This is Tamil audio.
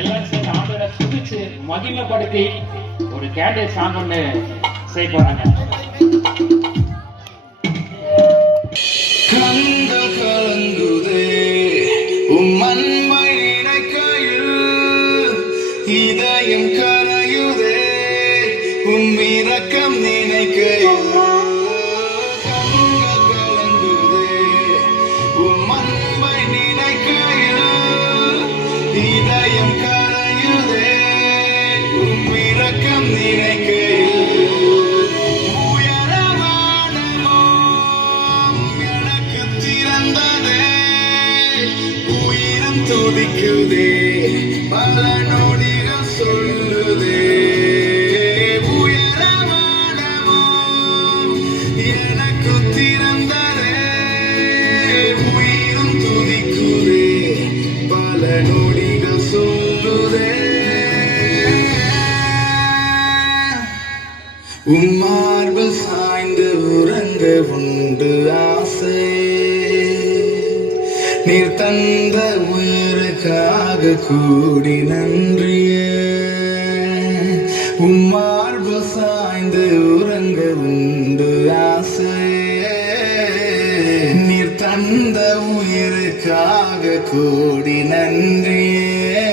எல்லாரும் சேர்ந்து ஆண்டவரை துதிச்சு மகிமைப்படுத்தி ஒரு கேண்டல் சாங் ஒன்று செய்ய போறாங்க. கண்கள் கலங்குதே அன்பை நினைக்கையில், இதயம் கரையுதே இரக்கம் நினைக்கையில். கண்கள் கலங்குதே அன்பை நினைக்கையில், இதயம் கரையுதே இரக்கம் நினைக்கையில். துதிக்குதே பல நொடிகள் சொல்லுதே, உயரமானமோ எனக்கு திறந்ததே. உயிரும் துதிக்குதே பல நொடிகள் சொல்லுதே. மார்பில் சாய்ந்து உறங்க உண்டு ஆசை, நீர் தந்த உயிருக்காக கூடி நன்றியே. மார்பு சாய்ந்து உறங்க உண்டு ஆசை, நீர் தந்த உயிருக்காக கூடி நன்றியே.